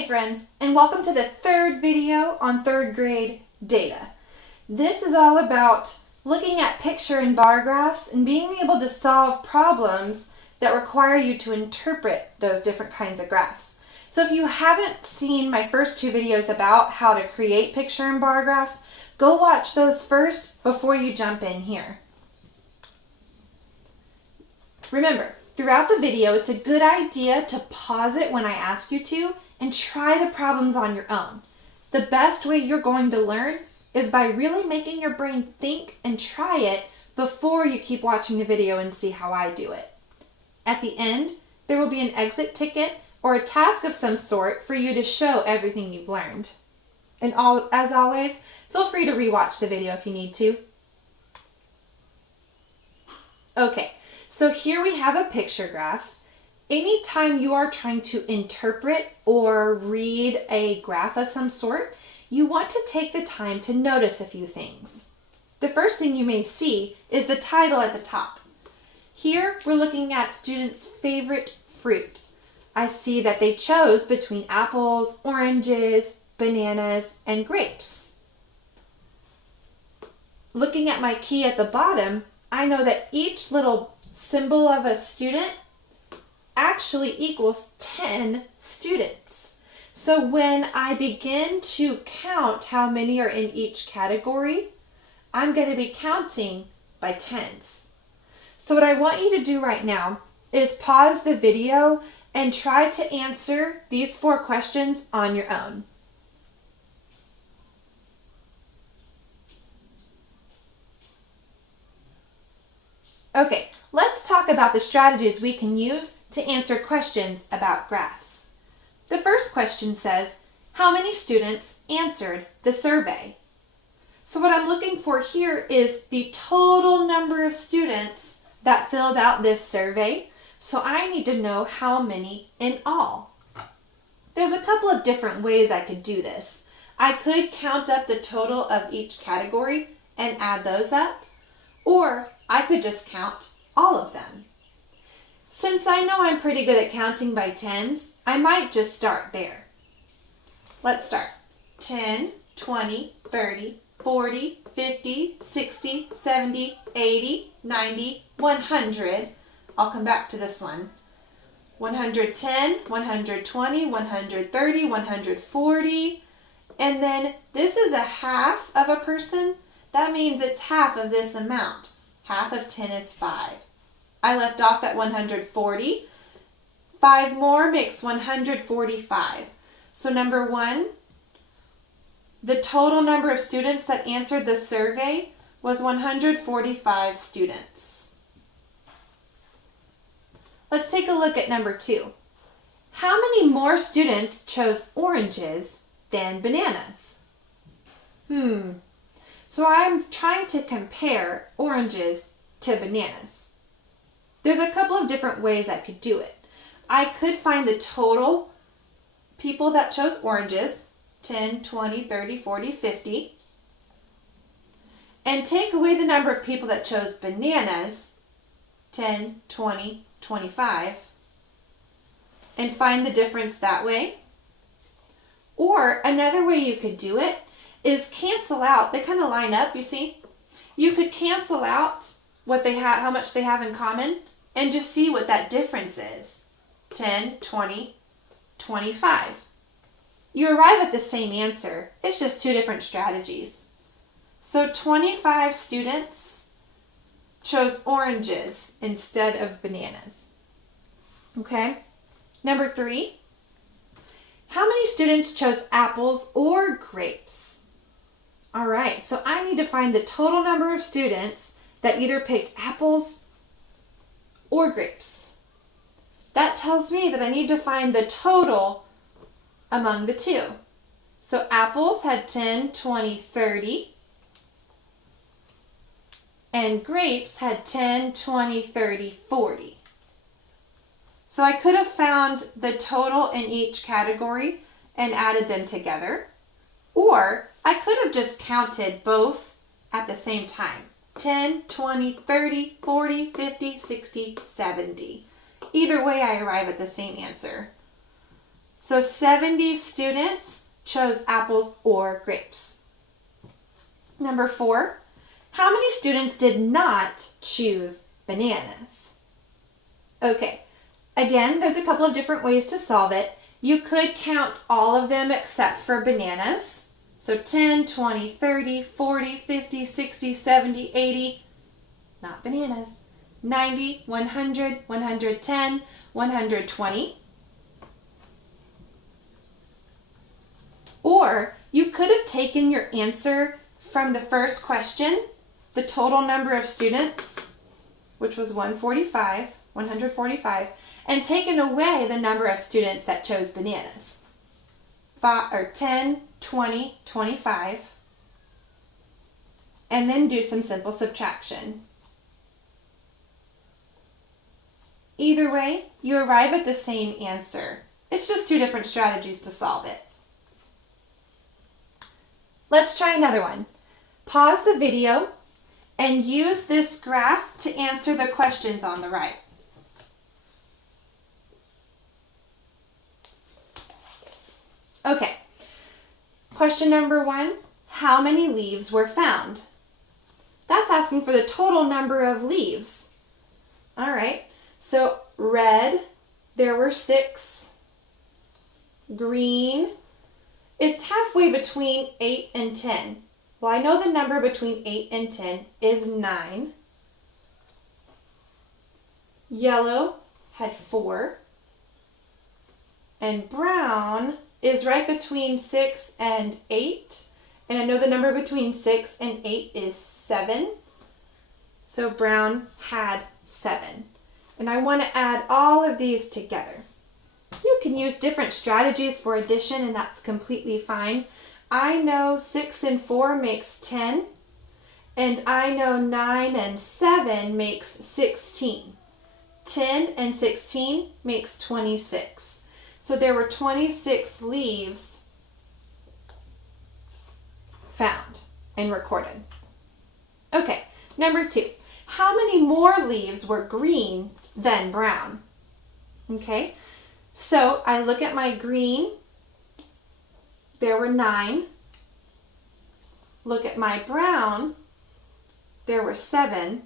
Hey friends, and welcome to the third video on third grade data. This is all about looking at picture and bar graphs and being able to solve problems that require you to interpret those different kinds of graphs. So if you haven't seen my first two videos about how to create picture and bar graphs, go watch those first before you jump in here. Remember, throughout the video, it's a good idea to pause it when I ask you to and try the problems on your own. The best way you're going to learn is by really making your brain think and try it before you keep watching the video and see how I do it. At the end, there will be an exit ticket or a task of some sort for you to show everything you've learned. And as always, feel free to rewatch the video if you need to. Okay, so here we have a picture graph. Anytime you are trying to interpret or read a graph of some sort, you want to take the time to notice a few things. The first thing you may see is the title at the top. Here we're looking at students' favorite fruit. I see that they chose between apples, oranges, bananas, and grapes. Looking at my key at the bottom, I know that each little symbol of a student actually equals 10 students. So when I begin to count how many are in each category, I'm going to be counting by tens. So what I want you to do right now is pause the video and try to answer these 4 questions on your own. Okay, let's talk about the strategies we can use to answer questions about graphs. The first question says, how many students answered the survey? So what I'm looking for here is the total number of students that filled out this survey. So I need to know how many in all. There's a couple of different ways I could do this. I could count up the total of each category and add those up, or I could just count all of them. Since I know I'm pretty good at counting by tens, I might just start there. Let's start. 10, 20, 30, 40, 50, 60, 70, 80, 90, 100. I'll come back to this one. 110, 120, 130, 140. And then this is a half of a person. That means it's half of this amount. Half of 10 is 5. I left off at 140. 5 more makes 145. So number 1, the total number of students that answered the survey was 145 students. Let's take a look at number 2. How many more students chose oranges than bananas? So I'm trying to compare oranges to bananas. There's a couple of different ways I could do it. I could find the total people that chose oranges, 10, 20, 30, 40, 50, and take away the number of people that chose bananas, 10, 20, 25, and find the difference that way. Or another way you could do it is cancel out. They kind of line up, you see? You could cancel out what they have, how much they have in common, and just see what that difference is. 10, 20, 25. You arrive at the same answer. It's just 2 different strategies. So 25 students chose oranges instead of bananas. Okay? Number 3. How many students chose apples or grapes? All right, so I need to find the total number of students that either picked apples or grapes. That tells me that I need to find the total among the 2. So apples had 10, 20, 30, and grapes had 10, 20, 30, 40. So I could have found the total in each category and added them together, or I could have just counted both at the same time. 10, 20, 30, 40, 50, 60, 70. Either way, I arrive at the same answer. So 70 students chose apples or grapes. Number 4, how many students did not choose bananas? Okay, again, there's a couple of different ways to solve it. You could count all of them except for bananas. So 10, 20, 30, 40, 50, 60, 70, 80, not bananas. 90, 100, 110, 120. Or you could have taken your answer from the first question, the total number of students, which was 145, and taken away the number of students that chose bananas. 10, 20, 25, and then do some simple subtraction. Either way, you arrive at the same answer. It's just two different strategies to solve it. Let's try another one. Pause the video and use this graph to answer the questions on the right. Okay, question number 1, how many leaves were found? That's asking for the total number of leaves. All right, so red, there were 6. Green, it's halfway between 8 and 10. Well, I know the number between 8 and 10 is 9. Yellow had 4. And brown is right between 6 and 8. And I know the number between 6 and 8 is 7. So brown had 7. And I want to add all of these together. You can use different strategies for addition, and that's completely fine. I know 6 and 4 makes 10, and I know 9 and 7 makes 16. 10 and 16 makes 26. So there were 26 leaves found and recorded. Okay, number 2. How many more leaves were green than brown? Okay, so I look at my green. There were 9. Look at my brown. There were 7.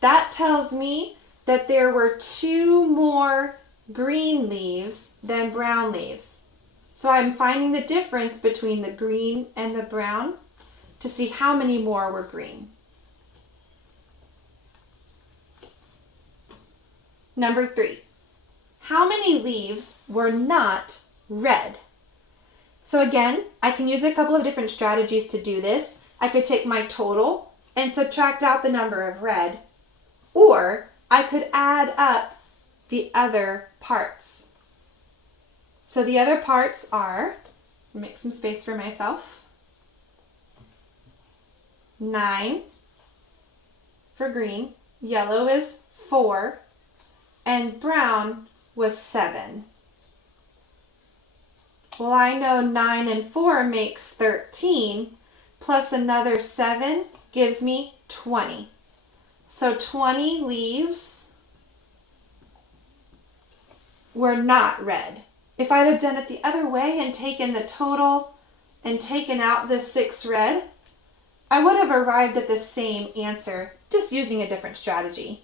That tells me that there were 2 more green leaves than brown leaves. So I'm finding the difference between the green and the brown to see how many more were green. Number 3, how many leaves were not red? So again, I can use a couple of different strategies to do this. I could take my total and subtract out the number of red, or I could add up the other parts. So the other parts are, make some space for myself, 9 for green, yellow is 4, and brown was 7. Well, I know 9 and 4 makes 13, plus another 7 gives me 20. So 20 leaves were not red. If I'd have done it the other way and taken the total and taken out the 6 red, I would have arrived at the same answer, just using a different strategy.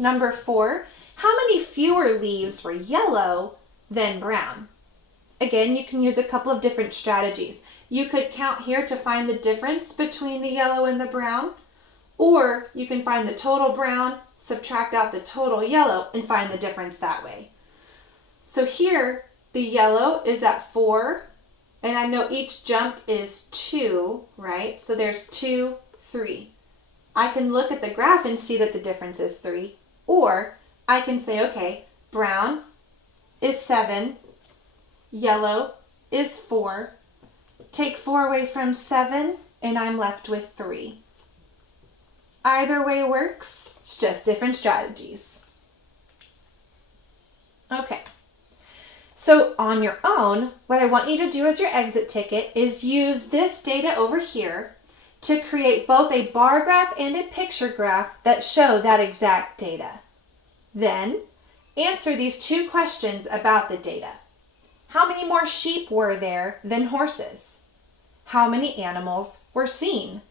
Number 4, how many fewer leaves were yellow than brown? Again, you can use a couple of different strategies. You could count here to find the difference between the yellow and the brown, or you can find the total brown, subtract out the total yellow, and find the difference that way. So here, the yellow is at 4, and I know each jump is 2, right? So there's 2, 3. I can look at the graph and see that the difference is 3, or I can say, okay, brown is 7, yellow is 4. Take 4 away from 7, and I'm left with 3. Either way works, it's just different strategies. Okay, so on your own, what I want you to do as your exit ticket is use this data over here to create both a bar graph and a picture graph that show that exact data. Then, Answer these two questions about the data. How many more sheep were there than horses? How many animals were seen?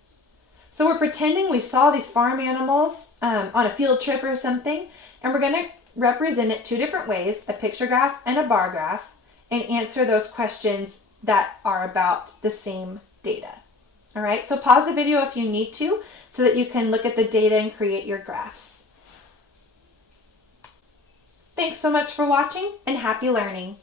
So we're pretending we saw these farm animals on a field trip or something, and we're going to represent it two different ways, a picture graph and a bar graph, and answer those questions that are about the same data. All right, so pause the video if you need to so that you can look at the data and create your graphs. Thanks so much for watching and happy learning.